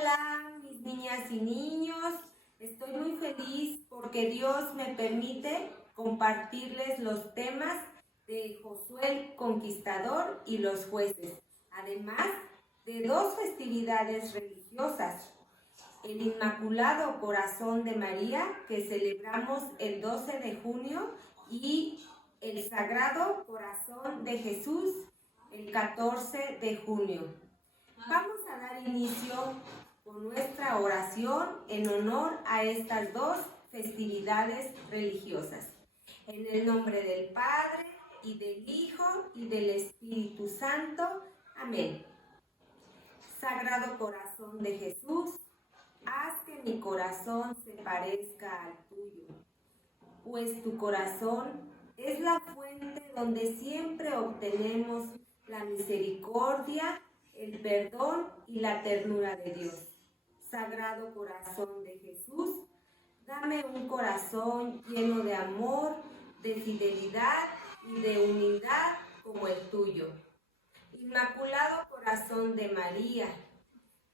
Hola, mis niñas y niños. Estoy muy feliz porque Dios me permite compartirles los temas de Josué el Conquistador y los jueces, además de dos festividades religiosas: el Inmaculado Corazón de María, que celebramos el 12 de junio, y el Sagrado Corazón de Jesús, el 14 de junio. Vamos a dar inicio con nuestra oración en honor a estas dos festividades religiosas. En el nombre del Padre, y del Hijo, y del Espíritu Santo. Amén. Sagrado Corazón de Jesús, haz que mi corazón se parezca al tuyo, pues tu corazón es la fuente donde siempre obtenemos la misericordia, el perdón y la ternura de Dios. Sagrado Corazón de Jesús, dame un corazón lleno de amor, de fidelidad y de humildad como el tuyo. Inmaculado Corazón de María,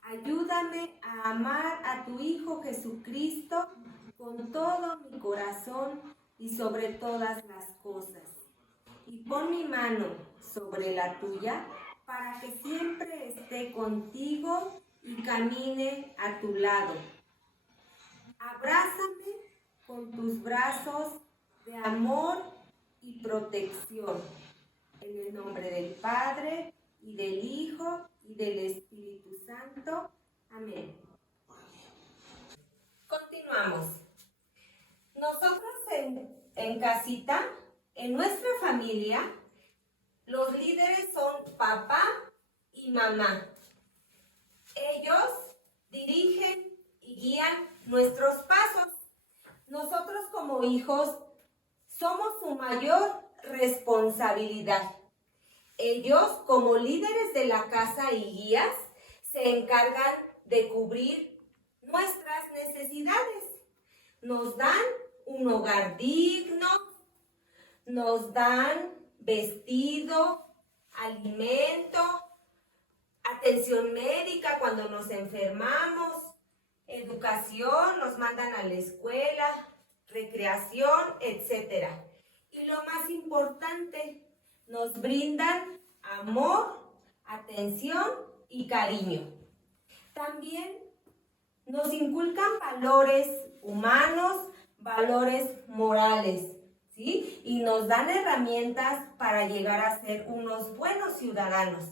ayúdame a amar a tu Hijo Jesucristo con todo mi corazón y sobre todas las cosas. Y pon mi mano sobre la tuya para que siempre esté contigo y camine a tu lado. Abrázame con tus brazos de amor y protección. En el nombre del Padre, y del Hijo, y del Espíritu Santo. Amén. Continuamos. Nosotros en casita, en nuestra familia, los líderes son papá y mamá. Ellos dirigen y guían nuestros pasos. Nosotros como hijos somos su mayor responsabilidad. Ellos, como líderes de la casa y guías, se encargan de cubrir nuestras necesidades. Nos dan un hogar digno, nos dan vestido, alimento, atención médica cuando nos enfermamos, educación, nos mandan a la escuela, recreación, etc. Y lo más importante, nos brindan amor, atención y cariño. También nos inculcan valores humanos, valores morales, ¿sí? Y nos dan herramientas para llegar a ser unos buenos ciudadanos.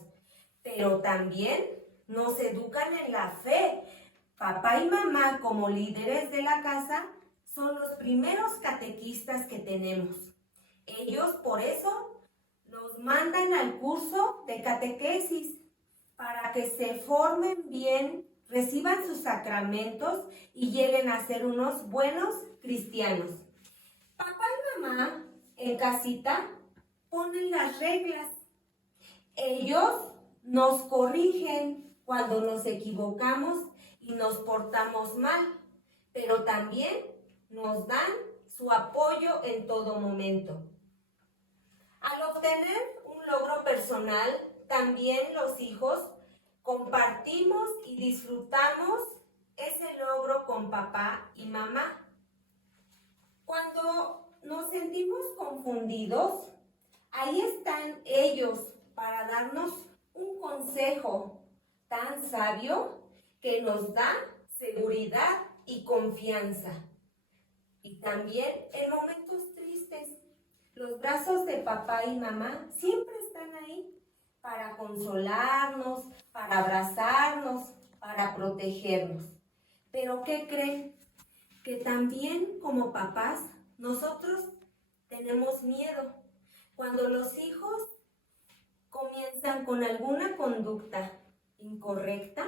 Pero también nos educan en la fe. Papá y mamá, como líderes de la casa, son los primeros catequistas que tenemos. Ellos, por eso, nos mandan al curso de catequesis para que se formen bien, reciban sus sacramentos y lleguen a ser unos buenos cristianos. Papá y mamá en casita ponen las reglas. Ellos nos corrigen cuando nos equivocamos y nos portamos mal, pero también nos dan su apoyo en todo momento. Al obtener un logro personal, también los hijos compartimos y disfrutamos ese logro con papá y mamá. Cuando nos sentimos confundidos, ahí están ellos para darnos un consejo tan sabio que nos da seguridad y confianza. Y también en momentos tristes, los brazos de papá y mamá siempre están ahí para consolarnos, para abrazarnos, para protegernos. Pero ¿qué creen? Que también como papás nosotros tenemos miedo. Cuando los hijos comienzan con alguna conducta incorrecta,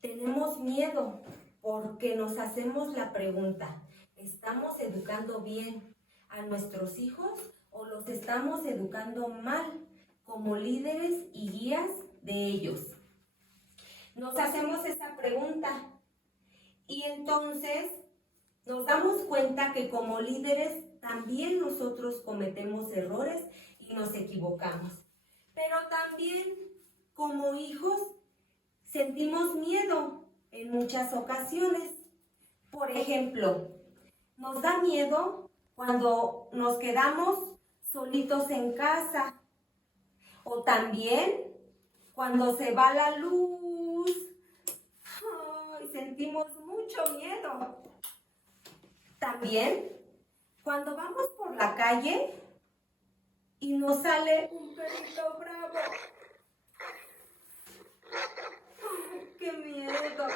tenemos miedo porque nos hacemos la pregunta: ¿estamos educando bien a nuestros hijos o los estamos educando mal como líderes y guías de ellos? Nos hacemos esa pregunta y entonces nos damos cuenta que como líderes también nosotros cometemos errores y nos equivocamos. Pero también como hijos sentimos miedo en muchas ocasiones. Por ejemplo, nos da miedo cuando nos quedamos solitos en casa, o también cuando se va la luz. ¡Ay! Sentimos mucho miedo. También cuando vamos por la calle y nos sale un perrito bravo. ¡Ay, qué miedo!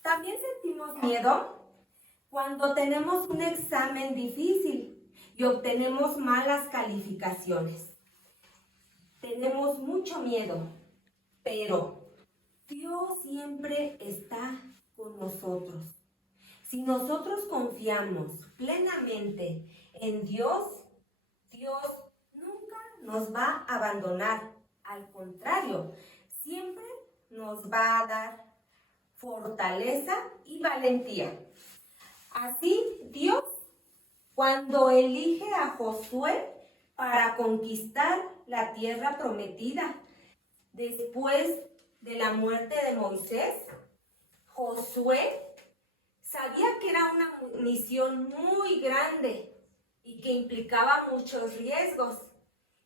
También sentimos miedo cuando tenemos un examen difícil y obtenemos malas calificaciones. Tenemos mucho miedo, pero Dios siempre está con nosotros. Si nosotros confiamos plenamente en Dios, Dios nunca nos va a abandonar. Al contrario, siempre nos va a dar fortaleza y valentía. Así, Dios, cuando elige a Josué para conquistar la tierra prometida, después de la muerte de Moisés, Josué sabía que era una misión muy grande y que implicaba muchos riesgos.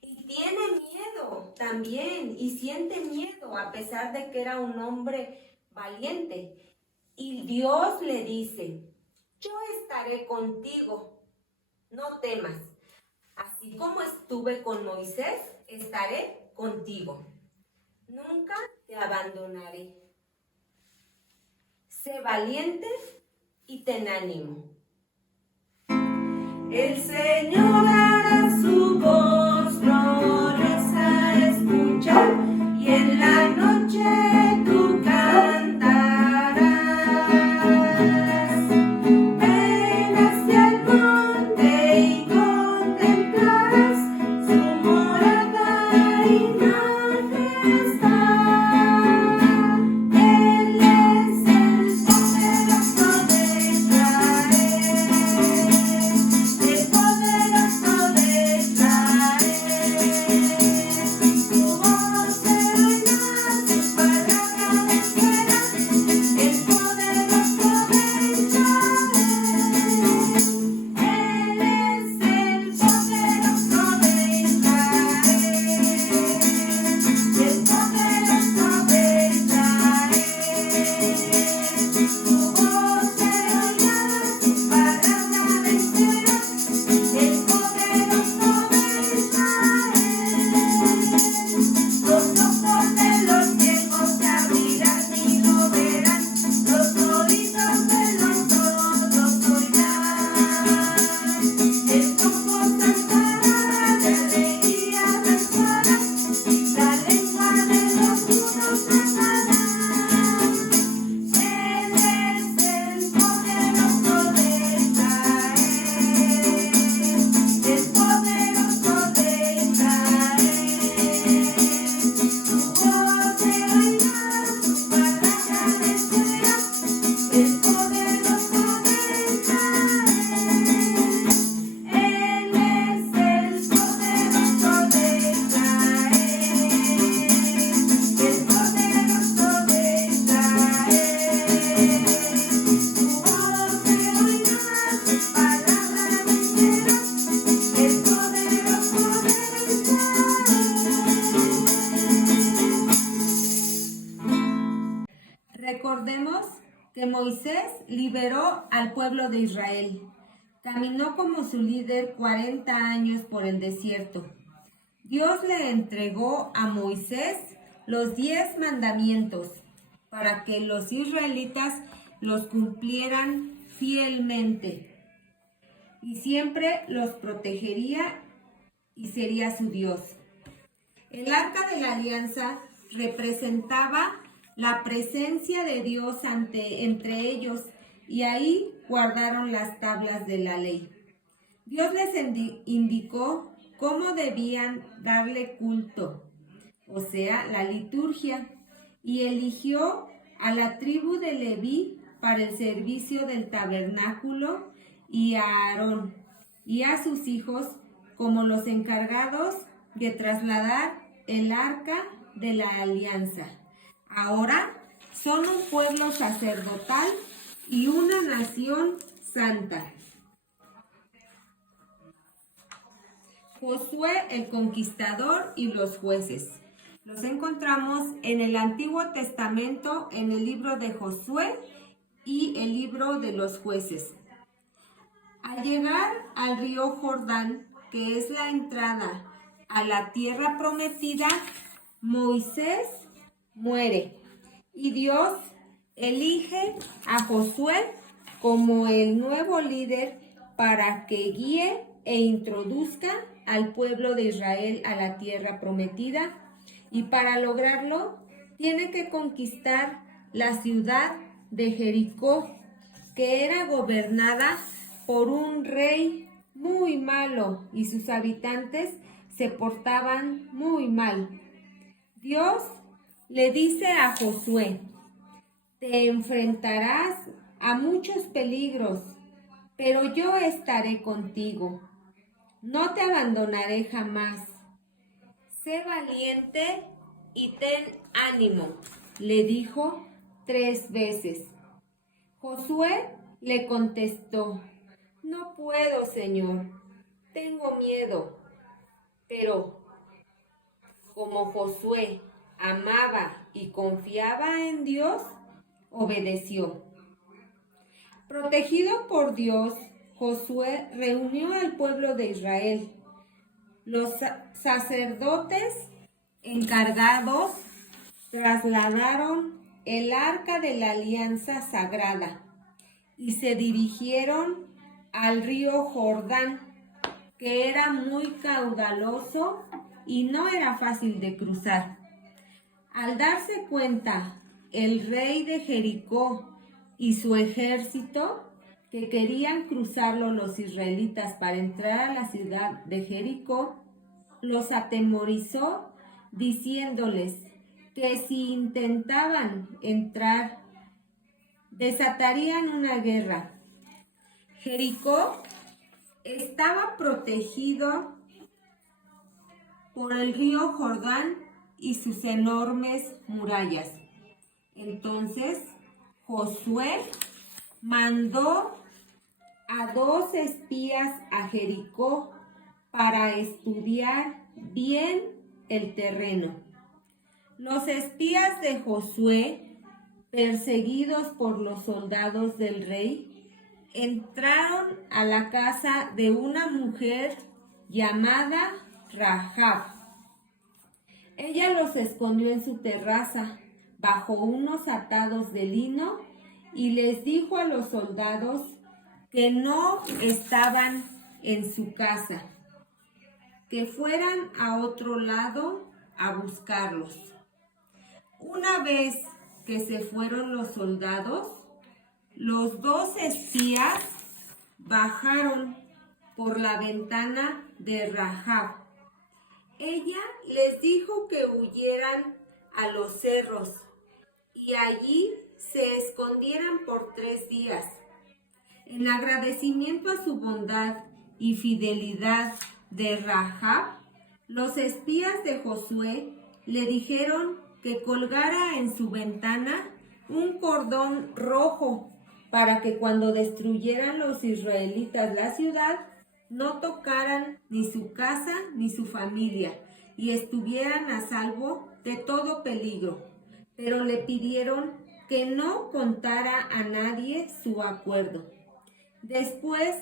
Y tiene miedo también, y siente miedo a pesar de que era un hombre valiente. Y Dios le dice: yo estaré contigo, no temas. Así como estuve con Moisés, estaré contigo. Nunca te abandonaré. Sé valiente y ten ánimo. El Señor hará su voz, no reza escuchar, y en la noche tú cantarás. Ven hacia el monte y contemplarás su morada y majestad. Él es el poderoso de Israel. El poderoso de Israel, su voz se oirá, su palabra vencerá. El poderoso de Israel, Él es el poderoso de Israel, el poderoso de Israel. Su voz se oirá, su palabra vencerá. El poderoso de Israel, los ojos de los ciegos se abrirán y lo verán, los oídos de los sordos oirán. El cojo saltará, de alegría danzará, la lengua de los mudos hablará. Él es el poderoso de Israel, el poderoso de Israel. Su voz se oirá, su palabra vencerá. El poderoso de Israel, Él es el poderoso de Israel, el poderoso de Israel. Su voz se oirá, su palabra vencerá. El poderoso de Israel. Recordemos que Moisés liberó al pueblo de Israel. Caminó como su líder 40 años por el desierto. Dios le entregó a Moisés los 10 mandamientos para que los israelitas los cumplieran fielmente. Y siempre los protegería y sería su Dios. El arca de la alianza representaba la presencia de Dios entre ellos, y ahí guardaron las tablas de la ley. Dios les indicó cómo debían darle culto, o sea, la liturgia, y eligió a la tribu de Leví para el servicio del tabernáculo, y a Aarón y a sus hijos como los encargados de trasladar el arca de la alianza. Ahora son un pueblo sacerdotal y una nación santa. Josué el Conquistador y los jueces. Los encontramos en el Antiguo Testamento, en el libro de Josué y el libro de los jueces. Al llegar al río Jordán, que es la entrada a la tierra prometida, Moisés muere y Dios elige a Josué como el nuevo líder para que guíe e introduzca al pueblo de Israel a la tierra prometida, y para lograrlo tiene que conquistar la ciudad de Jericó, que era gobernada por un rey muy malo y sus habitantes se portaban muy mal. Dios le dice a Josué: te enfrentarás a muchos peligros, pero yo estaré contigo. No te abandonaré jamás. Sé valiente y ten ánimo, le dijo 3 veces. Josué le contestó: no puedo, Señor, tengo miedo. Pero como Josué amaba y confiaba en Dios, obedeció. Protegido por Dios, Josué reunió al pueblo de Israel. Los sacerdotes encargados trasladaron el arca de la alianza sagrada y se dirigieron al río Jordán, que era muy caudaloso y no era fácil de cruzar. Al darse cuenta el rey de Jericó y su ejército que querían cruzarlo los israelitas para entrar a la ciudad de Jericó, los atemorizó diciéndoles que si intentaban entrar, desatarían una guerra. Jericó estaba protegido por el río Jordán y sus enormes murallas. Entonces Josué mandó a 2 espías a Jericó para estudiar bien el terreno. Los espías de Josué, perseguidos por los soldados del rey, entraron a la casa de una mujer llamada Rahab. Ella los escondió en su terraza bajo unos atados de lino y les dijo a los soldados que no estaban en su casa, que fueran a otro lado a buscarlos. Una vez que se fueron los soldados, los 2 espías bajaron por la ventana de Rahab. Ella les dijo que huyeran a los cerros y allí se escondieran por 3 días. En agradecimiento a su bondad y fidelidad de Rahab, los espías de Josué le dijeron que colgara en su ventana un cordón rojo para que cuando destruyeran los israelitas la ciudad, no tocaran ni su casa ni su familia y estuvieran a salvo de todo peligro. Pero le pidieron que no contara a nadie su acuerdo. Después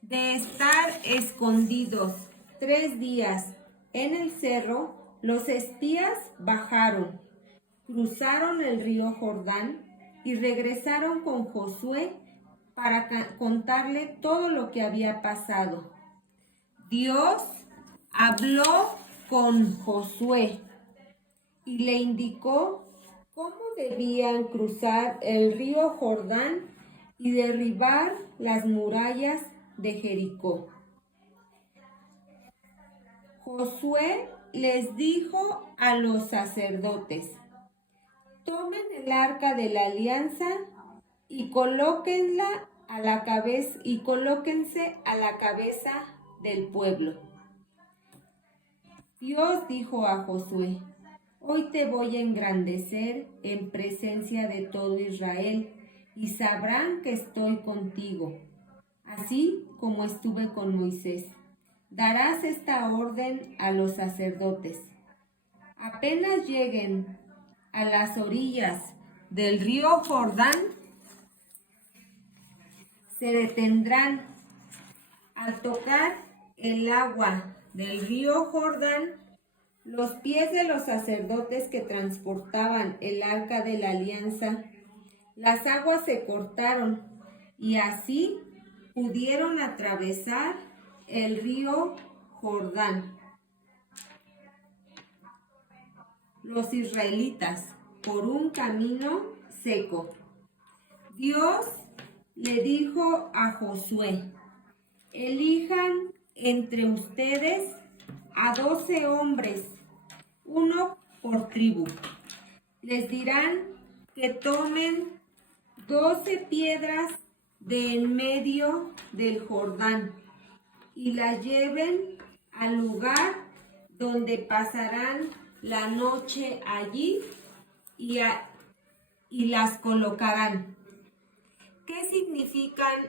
de estar escondidos 3 días en el cerro, los espías bajaron, cruzaron el río Jordán y regresaron con Josué para contarle todo lo que había pasado. Dios habló con Josué y le indicó cómo debían cruzar el río Jordán y derribar las murallas de Jericó. Josué les dijo a los sacerdotes: tomen el arca de la alianza y colóquense a la cabeza del pueblo. Dios dijo a Josué: Hoy te voy a engrandecer en presencia de todo Israel, y sabrán que estoy contigo, así como estuve con Moisés. Darás esta orden a los sacerdotes. Apenas lleguen a las orillas del río Jordán, se detendrán. Al tocar el agua del río Jordán, los pies de los sacerdotes que transportaban el arca de la alianza, las aguas se cortaron y así pudieron atravesar el río Jordán. Los israelitas por un camino seco. Dios le dijo a Josué: elijan entre ustedes a 12 hombres, uno por tribu. Les dirán que tomen 12 piedras de en medio del Jordán y las lleven al lugar donde pasarán la noche allí y las colocarán. ¿Qué significan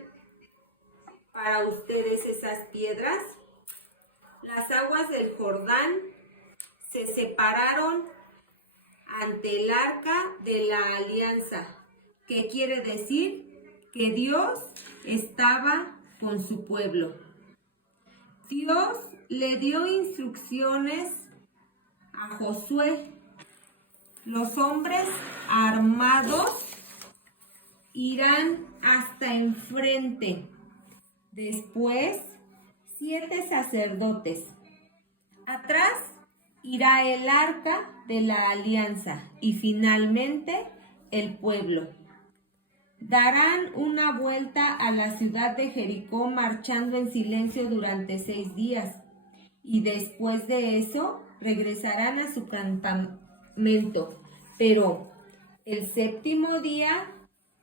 para ustedes esas piedras? Las aguas del Jordán se separaron ante el arca de la alianza, que quiere decir que Dios estaba con su pueblo. Dios le dio instrucciones a Josué. Los hombres armados irán hasta enfrente. Después, 7 sacerdotes. Atrás irá el arca de la alianza y finalmente el pueblo. Darán una vuelta a la ciudad de Jericó marchando en silencio durante 6 días y después de eso regresarán a su campamento. Pero el 7º día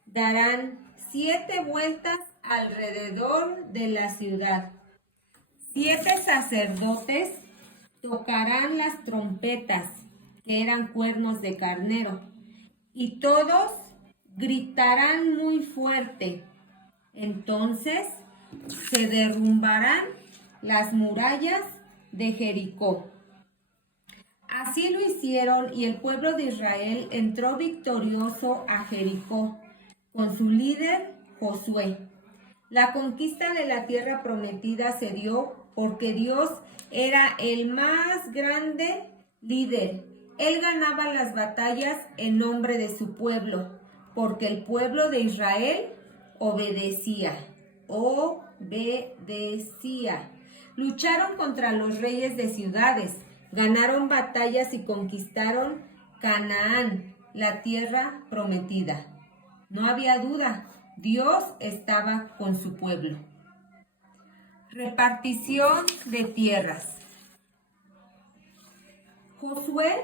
darán 7 vueltas alrededor de la ciudad. 7 sacerdotes tocarán las trompetas, que eran cuernos de carnero, y todos gritarán muy fuerte. Entonces se derrumbarán las murallas de Jericó. Así lo hicieron y el pueblo de Israel entró victorioso a Jericó con su líder Josué. La conquista de la tierra prometida se dio porque Dios era el más grande líder. Él ganaba las batallas en nombre de su pueblo, porque el pueblo de Israel obedecía. Lucharon contra los reyes de ciudades, ganaron batallas y conquistaron Canaán, la tierra prometida. No había duda, Dios estaba con su pueblo. Repartición de tierras. Josué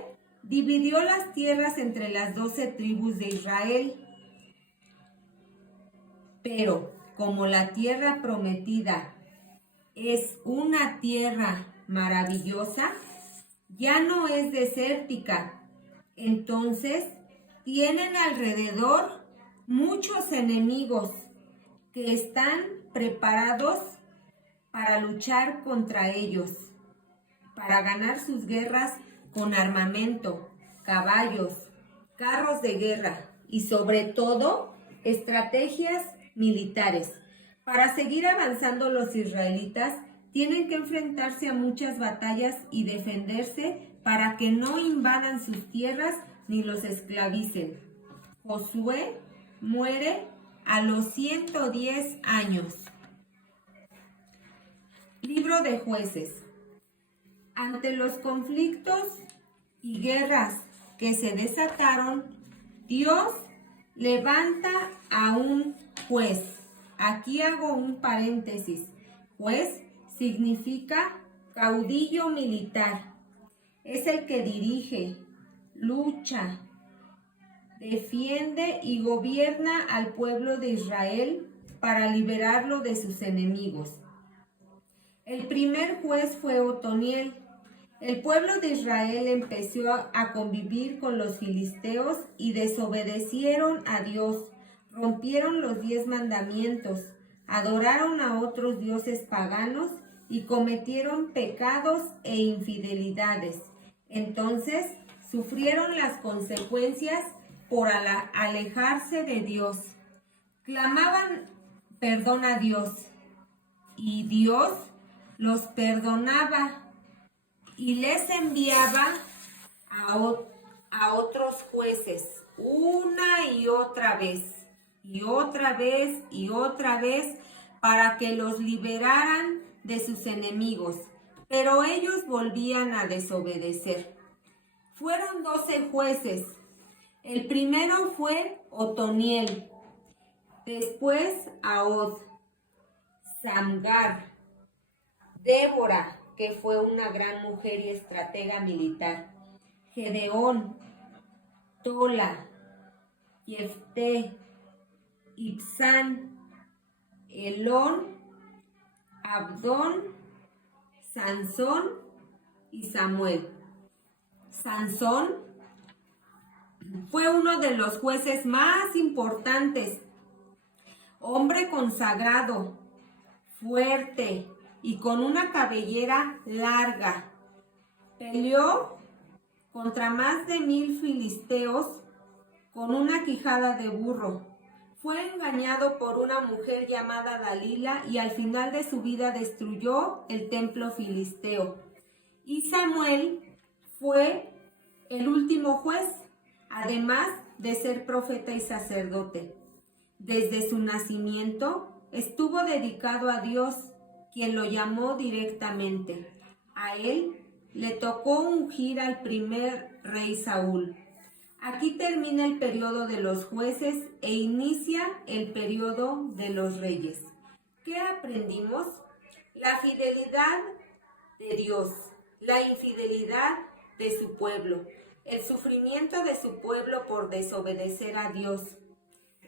dividió las tierras entre las 12 tribus de Israel. Pero como la tierra prometida es una tierra maravillosa, ya no es desértica. Entonces tienen alrededor muchos enemigos que están preparados para luchar contra ellos, para ganar sus guerras con armamento, caballos, carros de guerra y sobre todo estrategias militares. Para seguir avanzando, los israelitas tienen que enfrentarse a muchas batallas y defenderse para que no invadan sus tierras ni los esclavicen. Josué muere a los 110 años. Libro de Jueces. Ante los conflictos y guerras que se desataron, Dios levanta a un juez. Aquí hago un paréntesis. Juez significa caudillo militar. Es el que dirige, lucha, defiende y gobierna al pueblo de Israel para liberarlo de sus enemigos. El primer juez fue Otoniel. El pueblo de Israel empezó a convivir con los filisteos y desobedecieron a Dios, rompieron los 10 mandamientos, adoraron a otros dioses paganos y cometieron pecados e infidelidades. Entonces sufrieron las consecuencias por alejarse de Dios. Clamaban perdón a Dios y Dios los perdonaba y les enviaba a otros jueces una y otra vez, y otra vez, y otra vez, para que los liberaran de sus enemigos, pero ellos volvían a desobedecer. Fueron 12 jueces. El primero fue Otoniel, después Ahod, Samgar, Débora, que fue una gran mujer y estratega militar, Gedeón, Tola, Jefté, Ibsán, Elón, Abdón, Sansón y Samuel. Sansón fue uno de los jueces más importantes, hombre consagrado, fuerte y con una cabellera larga. Peleó contra más de 1000 filisteos con una quijada de burro. Fue engañado por una mujer llamada Dalila y al final de su vida destruyó el templo filisteo. Y Samuel fue el último juez, además de ser profeta y sacerdote. Desde su nacimiento estuvo dedicado a Dios, quien lo llamó directamente. A él le tocó ungir al primer rey Saúl. Aquí termina el periodo de los jueces e inicia el periodo de los reyes. ¿Qué aprendimos? La fidelidad de Dios, la infidelidad de su pueblo, el sufrimiento de su pueblo por desobedecer a Dios,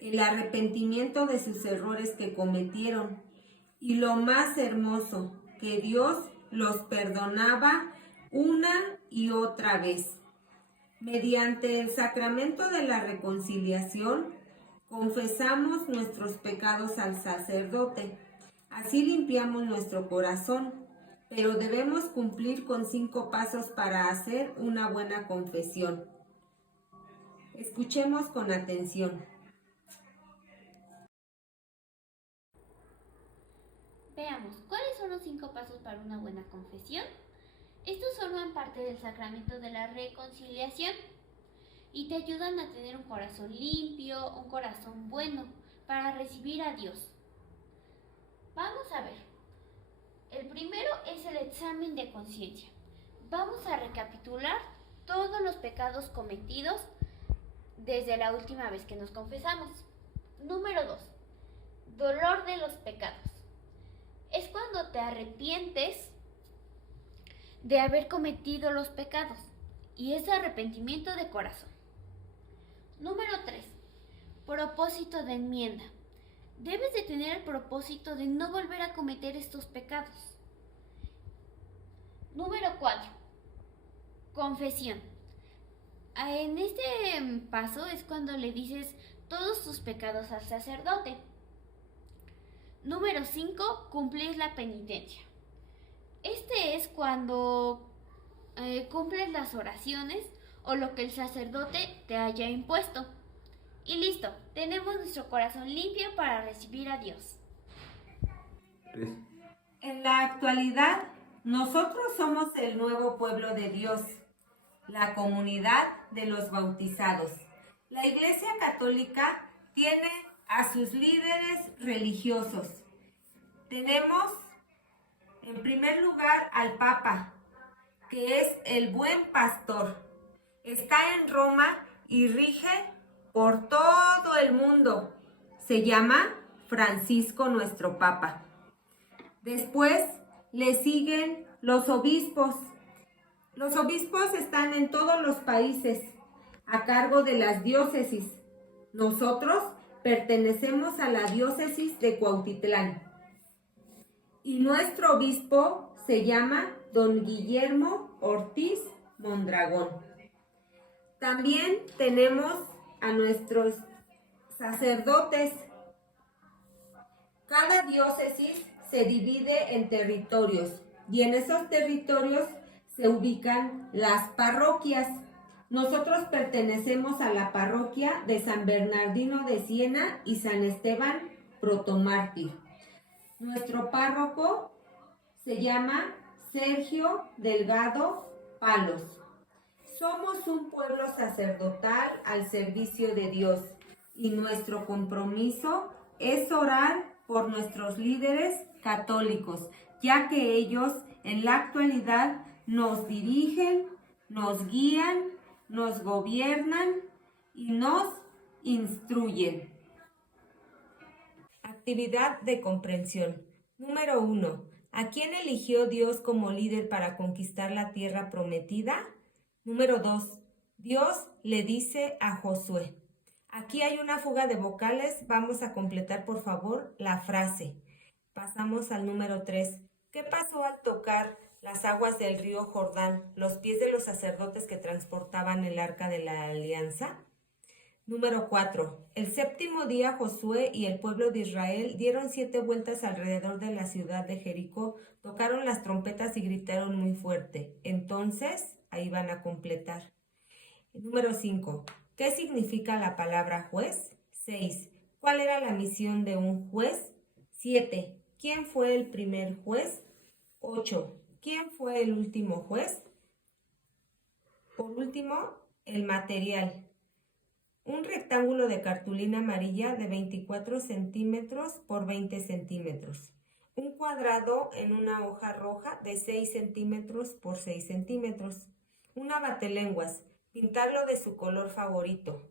el arrepentimiento de sus errores que cometieron y lo más hermoso, que Dios los perdonaba una y otra vez. Mediante el sacramento de la reconciliación, confesamos nuestros pecados al sacerdote. Así limpiamos nuestro corazón, pero debemos cumplir con 5 pasos para hacer una buena confesión. Escuchemos con atención. Veamos, ¿cuáles son los 5 pasos para una buena confesión? Estos forman parte del sacramento de la reconciliación y te ayudan a tener un corazón limpio, un corazón bueno, para recibir a Dios. Vamos a ver. El primero es el examen de conciencia. Vamos a recapitular todos los pecados cometidos desde la última vez que nos confesamos. Número 2. Dolor de los pecados. Es cuando te arrepientes de haber cometido los pecados y es arrepentimiento de corazón. Número 3. Propósito de enmienda. Debes de tener el propósito de no volver a cometer estos pecados. Número 4. Confesión. En este paso es cuando le dices todos tus pecados al sacerdote. Número 5. Cumplir la penitencia. Este es cuando cumples las oraciones o lo que el sacerdote te haya impuesto. Y listo, tenemos nuestro corazón limpio para recibir a Dios. En la actualidad, nosotros somos el nuevo pueblo de Dios, la comunidad de los bautizados. La Iglesia Católica tiene a sus líderes religiosos. Tenemos en primer lugar al Papa, que es el buen pastor. Está en Roma y rige por todo el mundo. Se llama Francisco nuestro Papa. Después le siguen los obispos. Los obispos están en todos los países a cargo de las diócesis. Nosotros pertenecemos a la diócesis de Cuautitlán. Y nuestro obispo se llama don Guillermo Ortiz Mondragón. También tenemos a nuestros sacerdotes. Cada diócesis se divide en territorios y en esos territorios se ubican las parroquias. Nosotros pertenecemos a la parroquia de San Bernardino de Siena y San Esteban Protomártir. Nuestro párroco se llama Sergio Delgado Palos. Somos un pueblo sacerdotal al servicio de Dios y nuestro compromiso es orar por nuestros líderes católicos, ya que ellos en la actualidad nos dirigen, nos guían, nos gobiernan y nos instruyen. Actividad de comprensión. Número 1. ¿A quién eligió Dios como líder para conquistar la tierra prometida? Número 2. Dios le dice a Josué. Aquí hay una fuga de vocales. Vamos a completar, por favor, la frase. Pasamos al número 3. ¿Qué pasó al tocar las aguas del río Jordán, los pies de los sacerdotes que transportaban el arca de la alianza? Número 4. El séptimo día Josué y el pueblo de Israel dieron 7 vueltas alrededor de la ciudad de Jericó, tocaron las trompetas y gritaron muy fuerte. Entonces, ahí van a completar. Número 5. ¿Qué significa la palabra juez? 6. ¿Cuál era la misión de un juez? 7. ¿Quién fue el primer juez? 8. ¿Quién fue el último juez? Por último, el material. Un rectángulo de cartulina amarilla de 24 centímetros por 20 centímetros. Un cuadrado en una hoja roja de 6 centímetros por 6 centímetros. Una batelenguas, pintarlo de su color favorito.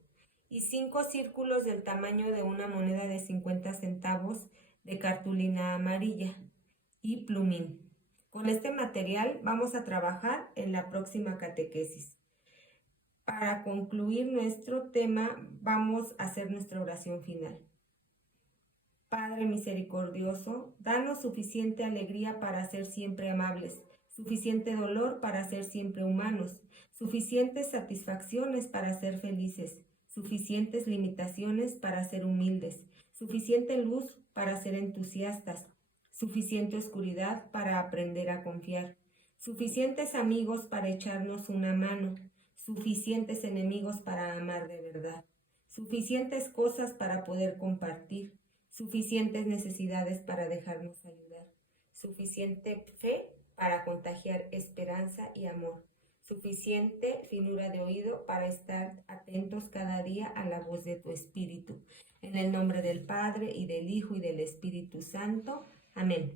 Y 5 círculos del tamaño de una moneda de 50 centavos de cartulina amarilla. Y plumín. Con este material vamos a trabajar en la próxima catequesis. Para concluir nuestro tema, vamos a hacer nuestra oración final. Padre misericordioso, danos suficiente alegría para ser siempre amables, suficiente dolor para ser siempre humanos, suficientes satisfacciones para ser felices, suficientes limitaciones para ser humildes, suficiente luz para ser entusiastas, suficiente oscuridad para aprender a confiar, suficientes amigos para echarnos una mano, suficientes enemigos para amar de verdad, suficientes cosas para poder compartir, suficientes necesidades para dejarnos ayudar, suficiente fe para contagiar esperanza y amor, suficiente finura de oído para estar atentos cada día a la voz de tu Espíritu. En el nombre del Padre, y del Hijo, y del Espíritu Santo. Amén.